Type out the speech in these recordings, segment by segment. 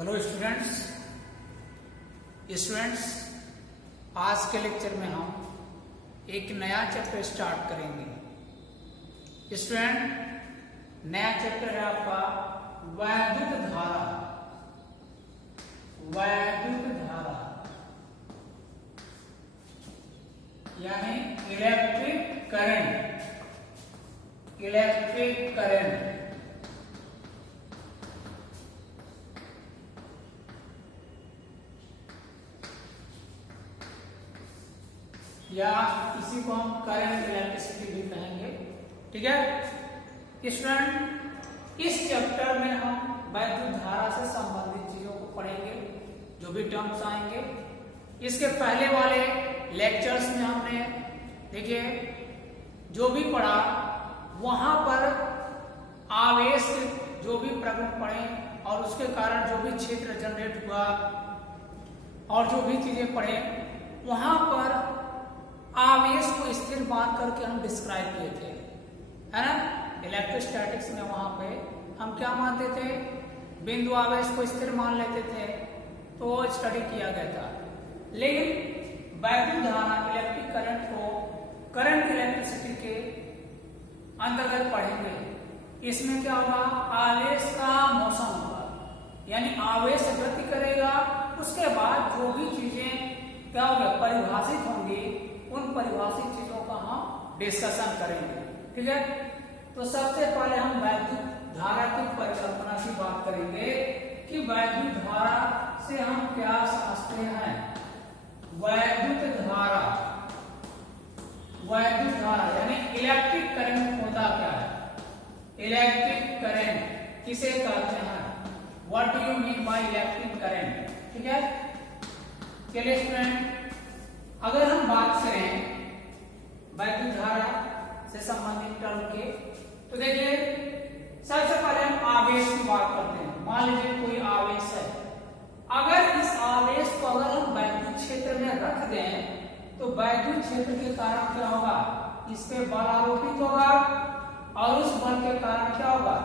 Hello students, आज के lecture में हम एक नया चैप्टर स्टार्ट करेंगे। स्टूडेंट, नया चैप्टर है आपका वैद्युत धारा। यानी इलेक्ट्रिक करंट। या इसी को हम करंट इलेक्ट्रिसिटी भी कहेंगे। ठीक है स्टूडेंट, इस चैप्टर में हम वैद्युत धारा से संबंधित चीजों को पढ़ेंगे, जो भी टर्म्स आएंगे। इसके पहले वाले लेक्चर्स में हमने देखिए जो भी पढ़ा, वहां पर आवेश जो भी प्रगुण पढ़े और उसके कारण जो भी क्षेत्र जनरेट हुआ और जो भी चीजें पढ़े, वहां पर आवेश को स्थिर मान करके हम डिस्क्राइब किए थे, है ना। इलेक्ट्रोस्टैटिक्स में वहां पे हम क्या मानते थे, बिंदु आवेश को स्थिर मान लेते थे, तो स्टडी किया गया था। लेकिन वैद्युत धारा इलेक्ट्रिक करंट को करंट इलेक्ट्रिसिटी के अंतर्गत पढ़ेंगे। इसमें क्या होगा, आवेश का मोशन होगा, यानी आवेश गति करेगा, उसके बाद जो भी चीजें क्या होगा परिभाषित होंगी, उन परिभाषित चीजों का हम डिस्कशन करेंगे। ठीक है, तो सबसे पहले हम वैद्युत धारा की परिकल्पना की बात करेंगे कि वैद्युत धारा से हम क्या समझते हैं। वैद्युत धारा यानी इलेक्ट्रिक करंट होता क्या है। इलेक्ट्रिक करंट किसे कहते हैं, what do you mean by electric current. ठीक है, चलिए स्टूडेंट, अगर हम बात करें वैद्युत धारा से संबंधित टर्म के, तो देखिए सबसे पहले हम आवेश की बात करते हैं। मान लीजिए कोई आवेश है, अगर इस आवेश को अगर हम वैद्युत क्षेत्र में रख दें, तो वैद्युत क्षेत्र के कारण क्या होगा, इस पे बल आरोपित होगा और उस बल के कारण क्या होगा,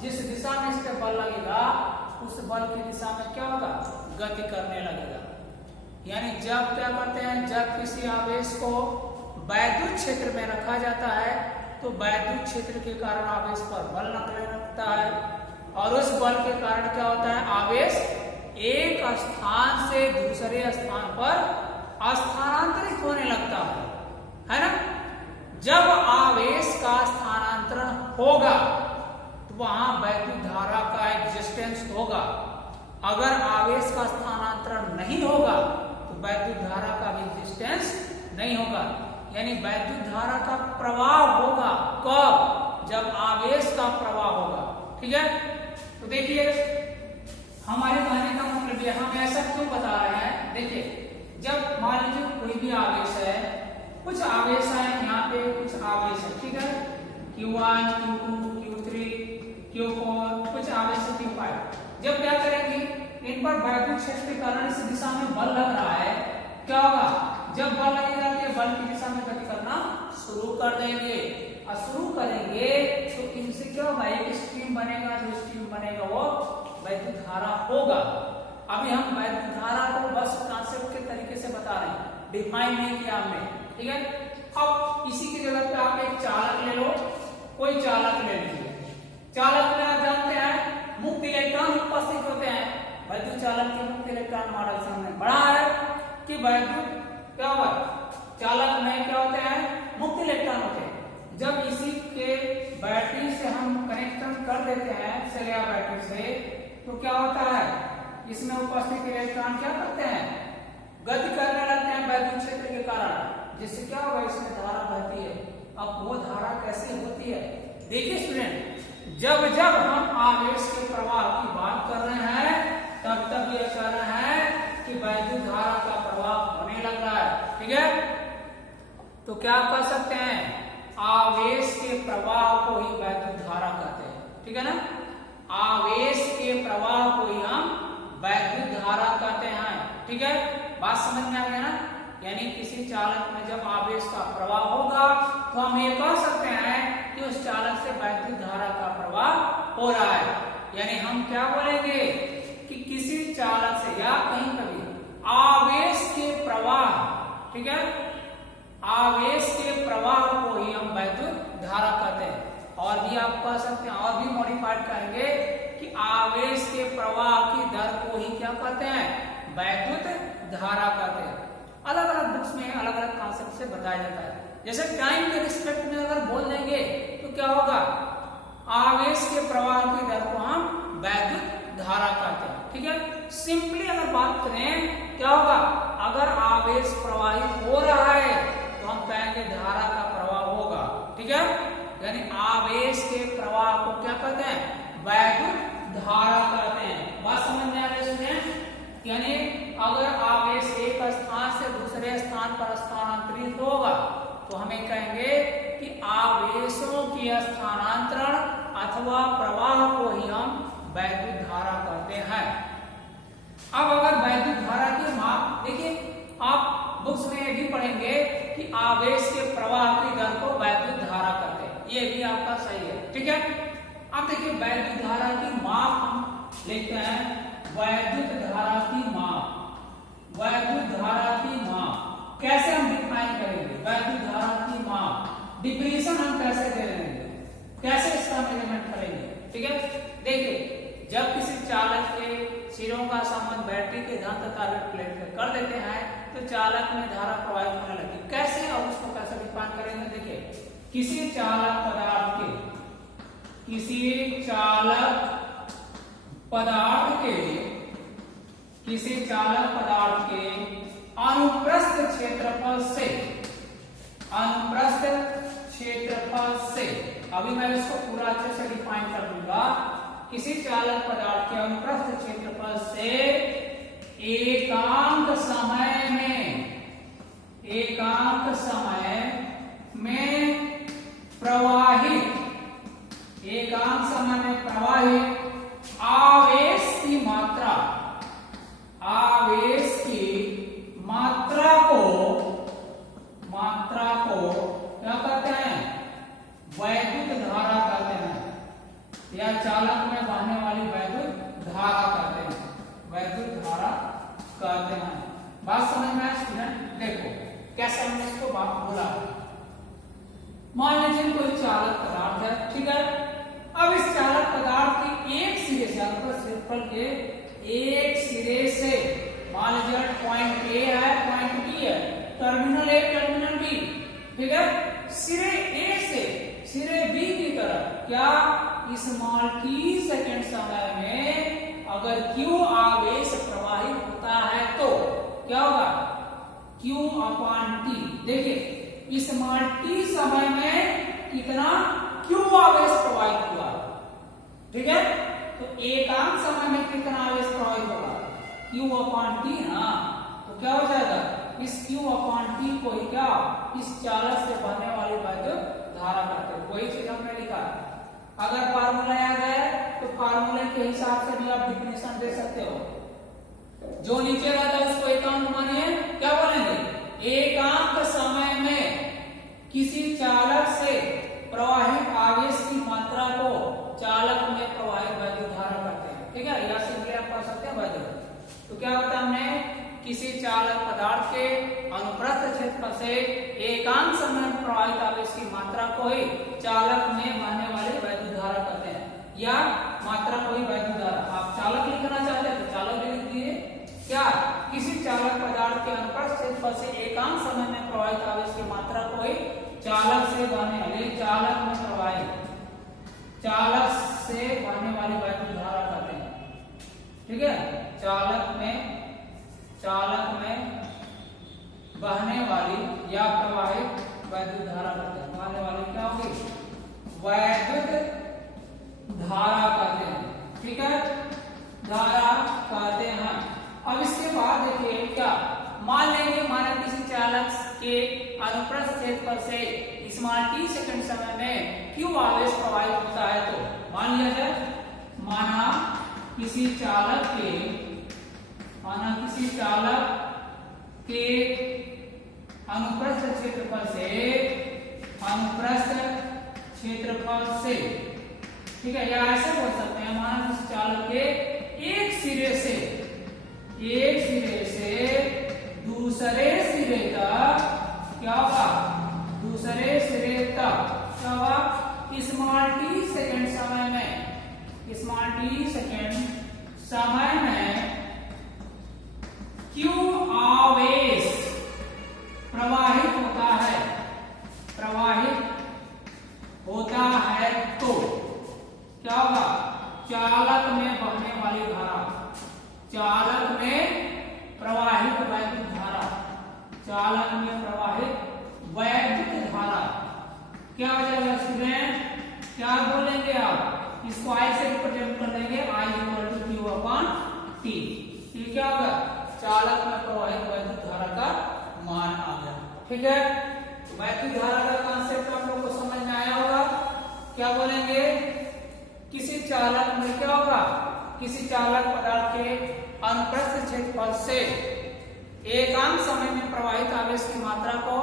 जिस दिशा में इस पे बल लगेगा, उस बल की दिशा में क्या होगा, गति करने लगेगा। यानी जब क्या करते हैं, जब किसी आवेश को वैद्युत क्षेत्र में रखा जाता है, तो वैद्युत क्षेत्र के कारण आवेश पर बल लगने लगता है और उस बल के कारण क्या होता है, आवेश एक स्थान से दूसरे स्थान पर स्थानांतरित होने लगता है ना। जब आवेश का स्थानांतरण होगा, तो वहां वैद्युत धारा का एग्जिस्टेंस होगा। अगर आवेश का स्थानांतरण नहीं होगा, तो वैद्युत धारा का एग्जिस्टेंस नहीं होगा। यानी वैद्युत धारा का प्रवाह होगा कब, जब आवेश का प्रवाह होगा। ठीक है, तो देखिए हमारे कहने का मतलब ये, हम ऐसा क्यों बता रहे हैं। देखिए जब मान लीजिए कोई भी आवेश है, कुछ आवेश है यहाँ पे, कुछ आवेश है, ठीक है, Q1, Q2, Q3, Q4, कुछ आवेश है Q5। जब क्या करेंगे, इन पर वैद्युत क्षेत्र के कारण इस दिशा में बल लग रहा है, क्या होगा, जब बल लगेगा तो बल की दिशा में गति करना शुरू कर देंगे और शुरू करेंगे तो इनसे क्या होगा, एक स्ट्रीम बनेगा, जो स्ट्रीम बनेगा वो वैद्युत धारा होगा। अभी हम वैद्युत धारा को बस कॉन्सेप्ट के तरीके से बता रहे हैं, डिफाइन नहीं किया हमने। ठीक है, अब इसी की जगह पे आप एक चालक ले लो, कोई चालक ले लीजिए। चालक में आप जानते हैं मुक्त इलेक्ट्रॉन उपस्थित होते हैं। वैद्युत चालक के मुक्त इलेक्ट्रॉन मॉडल से हमने पढ़ा है कि वैद्युत क्या होगा, चालक में क्या होते हैं, मुक्त इलेक्ट्रॉन होते हैं। जब इसी के बैटरी से हम कनेक्शन कर देते हैं, सेल या बैटरी से, तो क्या होता है, इसमें उपस्थित इलेक्ट्रॉन क्या करते हैं, गति करने लगते हैं वैद्युत क्षेत्र के कारण, जिससे क्या होगा, इसमें धारा बहती है। अब वो धारा कैसे होती है, देखिए स्टूडेंट, जब जब हम आवेश के प्रवाह की बात कर रहे हैं, तब तब ये कह रहे हैं कि वैद्युत धारा का प्रवाह होने लग रहा है। ठीक है, तो क्या कर सकते हैं, आवेश के प्रवाह को ही वैद्युत धारा कहते हैं। ठीक है ना, आवेश के प्रवाह को ही हम वैद्युत धारा कहते हैं। ठीक है, बात समझ में आ गया ना। यानी किसी चालक में जब आवेश का प्रवाह होगा, तो हम ये कह सकते हैं कि उस चालक से वैद्युत धारा का प्रवाह हो रहा है। यानी हम क्या बोलेंगे कि किसी चालक से या कहीं कभी आवेश के प्रवाह, ठीक है, आवेश के प्रवाह को ही हम वैद्युत धारा कहते हैं। और भी आप कह सकते हैं, और भी मॉडिफाइड करेंगे कि आवेश के प्रवाह की दर को ही क्या कहते हैं, वैद्युत धारा कहते हैं। अलग अलग बुक्स में अलग अलग कॉन्सेप्ट से बताया जाता है। जैसे टाइम के रिस्पेक्ट में अगर बोल देंगे तो क्या होगा, आवेश के प्रवाह की दर को हम वैद्युत धारा कहते हैं, ठीक है। सिंपली अगर बात करें क्या होगा, अगर आवेश प्रवाहित हो रहा है तो हम कहेंगे धारा का प्रवाह होगा, ठीक है। यानी आवेश के प्रवाह को क्या कहते हैं, वैद्युत धारा कहते हैं। बात समझ में आ रही है इसमें? यानी अगर आवेश एक स्थान से दूसरे स्थान पर स्थानांतरित होगा तो हमें कहेंगे कि आवेशों की स्थानांतरण अथवा प्रवाह को ही हम वैद्युत धारा कहते हैं। अब अगर वैद्युत धारा की माप देखिए, आप बुक्स में ये भी पढ़ेंगे कि आवेश के प्रवाह की दर को वैद्युत धारा कहते हैं, ये भी आपका सही है, ठीक है। अब देखिए वैद्युत धारा की माप हम लिखते हैं, वैद्युत धारा की माप। वैद्युत धारा की माप कैसे हम डिफाइन करेंगे, वैद्युत धारा की माप डिफिनेशन हम कैसे दे रहे हैं, कैसे इसका मेजरमेंट करेंगे, ठीक है। देखिए जब किसी चालक के सिरों का संबंध बैटरी के धन तथा प्लेट में कर देते हैं तो चालक में धारा प्रवाहित होने लगती है। कैसे और उसको कैसे डिफाइन करेंगे, देखिए किसी चालक पदार्थ के, किसी चालक पदार्थ के, किसी चालक पदार्थ के अनुप्रस्थ क्षेत्रफल से, अनुप्रस्थ क्षेत्रफल से, अभी मैं इसको पूरा अच्छे से डिफाइन कर दूंगा। किसी चालक पदार्थ के अनुप्रस्थ क्षेत्रफल से एकांक समय में, एकांक समय में प्रवाहित, एकांक समय में प्रवाहित आवेश की मात्रा, आवेश की मात्रा को, मात्रा को क्या कहते हैं, वैद्युत धारा कहते हैं, या चालक में बहने वाली वैद्युत धारा कहते हैं, वैद्युत धारा कहते हैं। बात समझ में आया स्टूडेंट? देखो कैसे हमने इसको बात बोला। मान लीजिए कोई चालक पदार्थ है, ठीक है। अब इस चालक पदार्थ की एक सिरे से, क्षेत्रफल के एक सिरे से, मान लीजिए पॉइंट ए है, पॉइंट बी है, टर्मिनल ए टर्मिनल बी, ठीक है। सिरे ए से सिरे बी की तरफ क्या स्मॉल टी सेकेंड समय में अगर Q आवेश प्रवाहित होता है तो क्या होगा, Q अपॉन T। देखिए स्मॉल टी समय में कितना Q आवेश प्रवाहित हुआ, ठीक है। तो एकांक समय में कितना आवेश प्रवाहित होगा, Q अपॉन T ना, तो क्या हो जाएगा, इस Q अपॉन T को ही क्या इस चालक से बहने वाली वैद्युत धारा कहते हैं। वही चीज हमने लिखा। अगर फार्मूला याद है तो फार्मूले के हिसाब से भी आप डिफिनेशन दे सकते हो। जो नीचे रहता है उसको एकांक मानिए, क्या बोलेंगे, एकांक समय में किसी चालक से प्रवाहित आवेश की मात्रा को चालक में प्रवाहित वैद्युत धारा कहते हैं, ठीक है। या सिंपली आप कह सकते हैं वैद्युत। तो क्या होता है, हमने किसी चालक पदार्थ के अनुप्रस्थ क्षेत्रफल से एकांक समय में प्रवाहित आवेश की मात्रा को ही चालक में बहने वाली वैद्युत धारा कहते हैं, या मात्रा को ही वैद्युत धारा। आप चालक लिखना चाहते हैं तो चालक भी लिख दिए। क्या, किसी चालक पदार्थ के अनुप्रस्थ क्षेत्रफल से एकांक समय में प्रवाहित आवेश की मात्रा को ही चालक से बहने वाली, चालक में प्रवाहित, चालक से बहने वाली वैद्युत धारा कहते हैं, ठीक है। चालक में बहने वाली या प्रवाहित वैद्युत धारा कहते हैं। बहने वाली क्या होगी, वैद्युत धारा कहते हैं, ठीक है, धारा कहते हैं। अब इसके बाद देखिए क्या, मान लेंगे माना किसी चालक के अनुप्रस्थ क्षेत्रफल से स्मॉल टी सेकंड समय में Q आवेश प्रवाहित होता है तो मान लिया जाए, माना किसी चालक के अनुप्रस्थ क्षेत्रफल से, ठीक है, या ऐसे बोल सकते हैं, माना किसी चालक के एक सिरे से दूसरे सिरे तक क्या होगा, दूसरे सिरे तक क्या होगा, स्मॉल टी सेकेंड समय में, स्मॉल टी सेकेंड समय में क्यों आवेश प्रवाहित होता है, तो क्या होगा, चालक में बहने वाली धारा, चालक में प्रवाहित वैद्युत धारा, चालक में प्रवाहित वैद्युत धारा क्या हो जाएगा स्टूडेंट, क्या बोलेंगे आप, इसको आई से रिप्रेजेंट कर देंगे, I equal to Q upon T. ये क्या होगा, चालक में प्रवाहित वैद्युत धारा का मान आ गया। ठीक है, वैद्युत धारा का कांसेप्ट हम लोग को समझ में आया होगा। क्या बोलेंगे, किसी चालक में क्या होगा, किसी चालक पदार्थ के अनुप्रस्थ क्षेत्रफल से एकांक समय में प्रवाहित आवेश की मात्रा को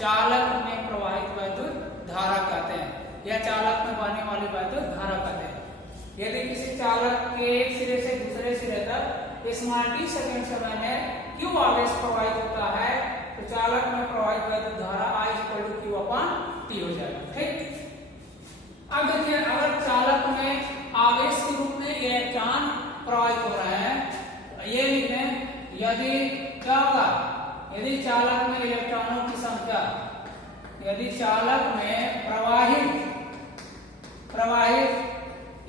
चालक में प्रवाहित वैद्युत धारा कहते हैं, या चालक में बहने वाली वैद्युत धारा कहते हैं। यदि किसी चालक के एक सिरे से दूसरे सिरे तक स्मॉल टी सेकेंड समय में क्यू आवेश प्रवाहित होता है, तो चालक में प्रवाहित वैद्युत धारा I equal to Q upon T हो जाएगा। ठीक, अब देखिए, अगर चालक में आवेश के रूप में इलेक्ट्रॉन प्रवाहित हो रहे हैं, ये लिखें, यदि क्या होगा, यदि चालक में इलेक्ट्रॉनों की संख्या, यदि चालक में प्रवाहित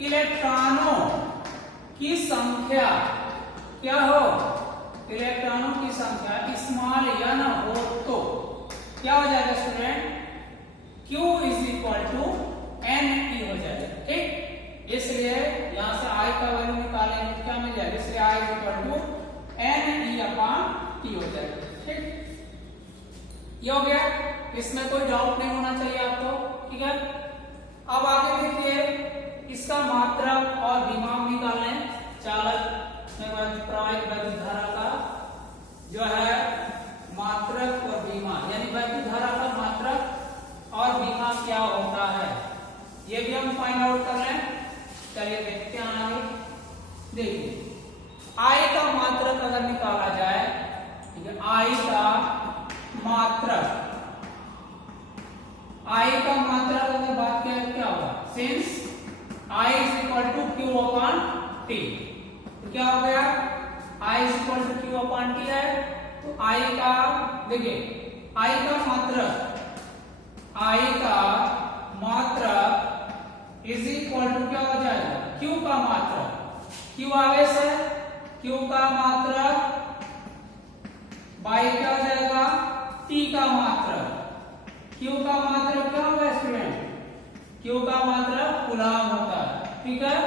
इलेक्ट्रॉनों की संख्या क्या हो, इलेक्ट्रॉनों की संख्या स्मॉल या न हो, तो क्या हो जाएगा student, Q is equal to NE हो जाएगा। ठीक, इसलिए यहां से I का वैल्यू निकालेंगे तो क्या मिल जाएगा, इसलिए I is equal to NE upon T हो जाएगा। ठीक, ये हो गया, इसमें कोई डाउट नहीं होना चाहिए आपको। ठीक है, अब आगे देखिए, इसका मात्रक और विभव निकालने, चालक में प्रवाहित वैद्युत धारा का जो है मात्रक और विभव, यानी वैद्युत धारा का मात्रक और विभव क्या होता है, ये भी हम फाइंड आउट कर रहे हैं। चलिए देखते हैं आगे। देखिए, I का मात्रक अगर निकाला जाए, ठीक है, I का मात्रक अगर बात करें क्या होगा, since I is equal to Q upon T, तो क्या हो गया, I is equal to Q upon T है, तो I का, देखिए, I का मात्रक इज इक्वल टू क्या हो जाएगा, Q का मात्रक, Q आवेश है, Q का मात्रक बाई क्या हो जाएगा, T का मात्रक, Q का मात्रक क्या होगा स्टूडेंट, Q का मात्रक कूलाम होता है। ठीक है,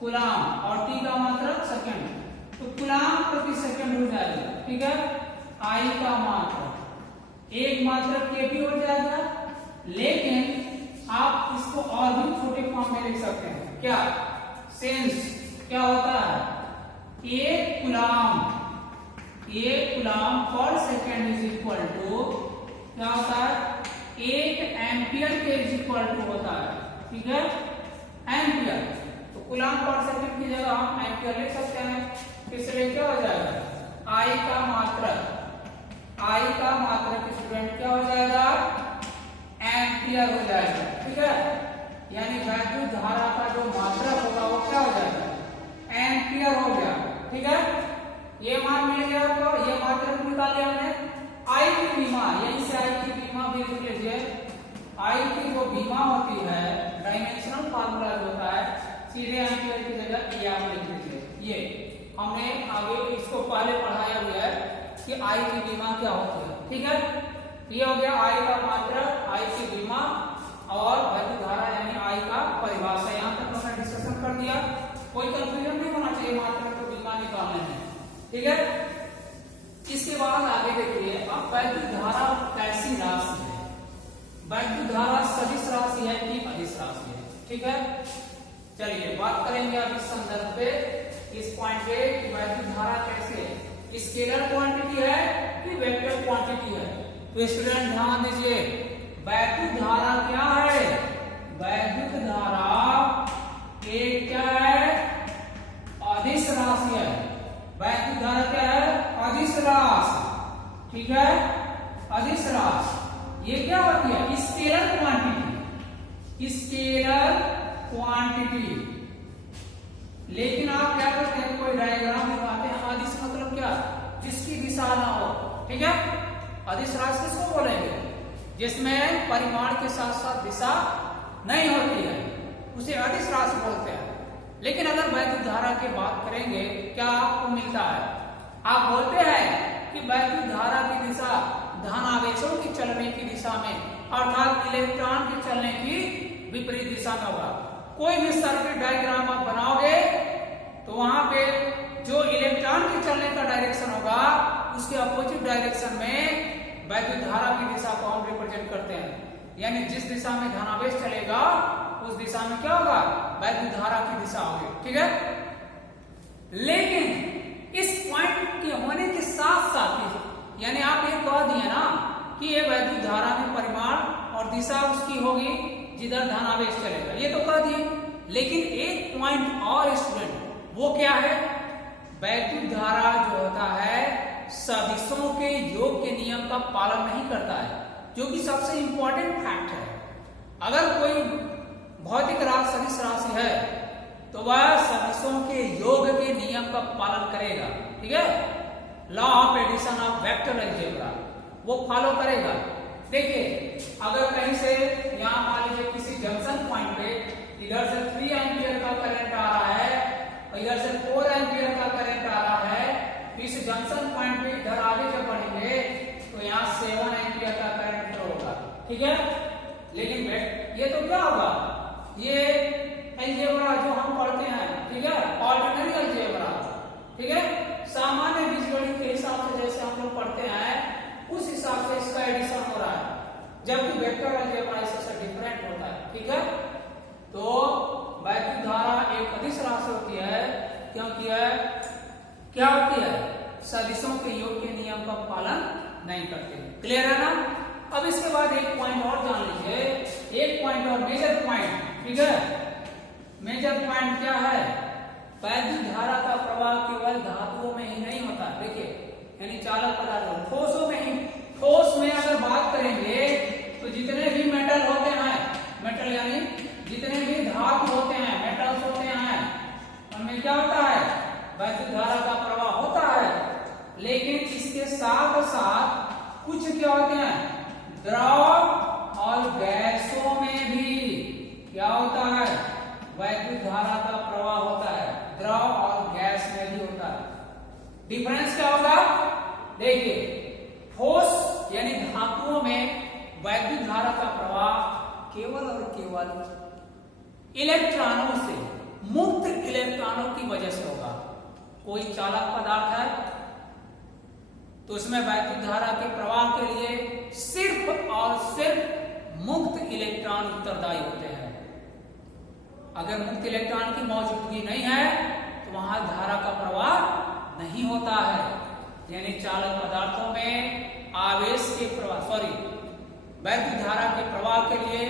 कूलाम, और T का मात्रक सेकंड, तो कूलाम प्रति सेकंड हो जाएगा। ठीक है, I का मात्रक, एक मात्रक Kp हो जाएगा, लेकिन आप इसको और भी छोटे फॉर्म में लिख सकते हैं। क्या, सिंस क्या होता है, एक कूलाम पर सेकंड इज इक्वल टू क्या होता है, 1 एम्पियर के इज इक्वल टू होता है। ठीक है, एम्पियर, तो कूलाम पर सेकंड की जगह हम एम्पियर लिख सकते हैं। इसलिए क्या हो जाएगा, I का मात्रक स्टूडेंट क्या हो जाएगा, एम्पियर हो जाएगा। ठीक है, यानी वैद्युत धारा का जो मात्रक होगा वो क्या हो जाएगा, एम्पियर हो गया। ठीक है, ये मान मिल गया आपको, ये मात्रक निकाल लिया हमने। I की बीमा, यहीं से I की बीमा भी लिख लीजिए। I की जो बीमा होती है, डायमेंशनल फार्मूला होता है, सीधे एम्पियर की जगह ये आप लिख लीजिए। ये हमने आगे इसको पहले पढ़ाया हुआ है कि I की बीमा क्या होती है। ठीक है, ये हो गया I का मात्रक, I की बीमा और वैद्युत धारा यानी I का परिभाषा। यहाँ तक हमने डिस्कशन कर दिया, कोई कंफ्यूजन नहीं होना चाहिए मात्रक को बीमा निकालने में। ठीक है, इसके बाद आगे देखिए, अब वैद्युत धारा कैसी राशि है, वैद्युत धारा सदिश राशि है कि अदिश राशि है। ठीक है, चलिए बात करेंगे अब इस संदर्भ पे, इस पॉइंट पे कि वैद्युत धारा कैसे है, स्केलर क्वांटिटी है कि वेक्टर क्वांटिटी है। तो स्टूडेंट ध्यान दीजिए, वैद्युत धारा क्या है, वैद्युत धारा एक क्या है, अदिश क्वांटिटी। लेकिन आप क्या करते हैं, कोई डायग्राम दिखाते हैं, अदिश मतलब क्या, जिसकी दिशा ना हो, ठीक है। अदिश राशि किसको बोलेंगे, जिसमें परिमाण के साथ साथ दिशा नहीं होती है, उसे अदिश राशि बोलते हैं। लेकिन अगर वैद्युत धारा की बात करेंगे, क्या आपको मिलता है, आप बोलते हैं कि वैद्युत धारा की दिशा धनावेशों की चलने की दिशा में, अर्थात इलेक्ट्रॉन के चलने की विपरीत दिशा में होगा। कोई भी सर्किट डायग्राम आप बनाओगे तो वहां पे जो इलेक्ट्रॉन के चलने का डायरेक्शन होगा, उसके अपोजिट डायरेक्शन में वैद्युत धारा की दिशा को हम रिप्रेजेंट करते हैं। यानी जिस दिशा में धनावेश चलेगा उस दिशा में क्या होगा, वैद्युत धारा की दिशा होगी, ठीक है। लेकिन इस पॉइंट के होने के साथ साथ, यानी आप ये कह दिए ना कि ये वैद्युत धारा में परिमाण और दिशा उसकी होगी जिधर धनावेश चलेगा, ये तो कह दिए। लेकिन एक पॉइंट और स्टूडेंट, वो क्या है, वैद्युत धारा जो होता है सदिशों के योग के नियम का पालन नहीं करता है, जो कि सबसे इंपॉर्टेंट फैक्ट है। अगर कोई भौतिक राशि सदिश राशि है तो वह सदिशों के योग के नियम का पालन करेगा, ठीक है। Law of addition of vector algebra वो फॉलो करेगा। देखिए, अगर कहीं से यहां मान लीजिए किसी जंक्शन पॉइंट पे इधर से 3 एम्पियर का करंट आ रहा है और इधर से 4 एम्पियर का करंट आ रहा है, इस जंक्शन पॉइंट पे इधर आगे जब बढ़ेंगे तो यहाँ 7 एम्पियर का करंट फ्लो होगा, ठीक है। लेकिन ये तो क्या होगा, ये अलजेब्रा जो हम पढ़ते हैं, ठीक है, ऑर्डिनरी अलजेब्रा, ठीक है, सामान्य बीजगणित के हिसाब से जैसे हम लोग पढ़ते हैं उस हिसाब से इसका एडिशन हो रहा है, जबकि वेक्टर अलजेब्रा इससे डिफरेंट होता है, ठीक है। तो वैद्युत धारा एक अदिश राशि होती है, क्योंकि क्या होती है, सदिशों के योग के नियम का पालन नहीं करते। क्लियर है ना। अब इसके बाद एक पॉइंट और जान लीजिए, एक पॉइंट और मेजर पॉइंट, ठीक है। मेजर पॉइंट क्या है, वैद्युत धारा का प्रवाह केवल धातुओं में ही नहीं होता। देखिए, यानी चालक पदार्थ ठोसों में ही, ठोस में अगर बात करेंगे तो जितने भी मेटल होते हैं, मेटल यानी जितने भी धातु होते हैं, मेटल्स होते हैं, उनमें क्या होता है, वैद्युत धारा का प्रवाह होता है। लेकिन इसके साथ साथ कुछ क्या होते हैं, द्रव और गैसों में भी क्या होता है, वैद्युत धारा का प्रवाह होता है, द्रव और गैस में भी होता है। डिफरेंस क्या होगा, देखिए, ठोस यानी धातुओं में वैद्युत धारा का प्रवाह केवल और केवल इलेक्ट्रॉनों से, मुक्त इलेक्ट्रॉनों की वजह से होगा। कोई चालक पदार्थ है तो उसमें वैद्युत धारा के प्रवाह के लिए सिर्फ और सिर्फ मुक्त इलेक्ट्रॉन उत्तरदायी होते हैं। अगर मुक्त इलेक्ट्रॉन की मौजूदगी नहीं है तो वहां धारा का प्रवाह नहीं होता है। यानी चालक पदार्थों में आवेश के प्रवाह वैद्युत धारा के प्रवाह के लिए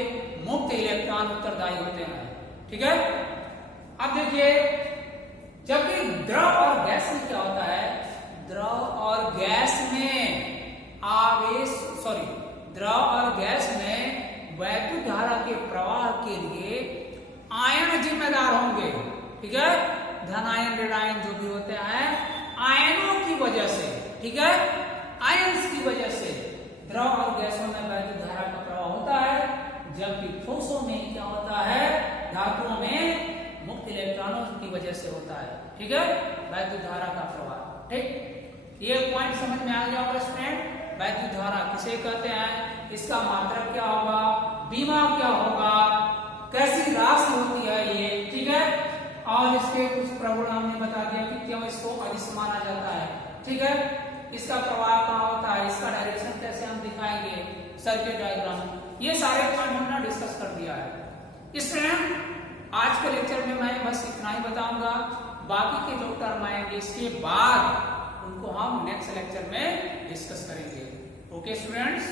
मुक्त इलेक्ट्रॉन उत्तरदायी होते हैं, ठीक है। अब देखिए, जबकि द्रव और गैस में क्या होता है, द्रव और गैस में आवेश द्रव और गैस में वैद्युत धारा के प्रवाह के लिए आयन जिम्मेदार होंगे, ठीक है। धन आयन ऋण आयन जो भी होते हैं आयनों की वजह से, ठीक है, आयन्स की वजह से द्रव और गैसों में वैद्युत धारा का प्रवाह होता है, जबकि ठोसों में क्या होता है, धातुओं में मुक्त इलेक्ट्रॉनों की वजह से होता है, ठीक है, वैद्युत धारा का प्रवाह। ठीक, ये पॉइंट समझ में आ गया होगा स्टूडेंट। वैद्युत धारा किसे कहते हैं, इसका मात्रक क्या होगा, बीमा क्या होगा, कैसी राशि होती है ये, ठीक है, और इसके कुछ प्रगुण हमने बता दिया कि क्यों इसको अदिश माना जाता है, ठीक है। इसका प्रवाह कहाँ होता है, इसका डायरेक्शन कैसे हम दिखाएंगे, सर्किट डायग्राम, ये सारे पॉइंट हमने डिस्कस कर दिया है। स्टूडेंट, आज के लेक्चर में मैं बस इतना ही बताऊंगा, बाकी के जो टर्म आएंगे इसके बाद उनको हम नेक्स्ट लेक्चर में डिस्कस करेंगे। Okay students.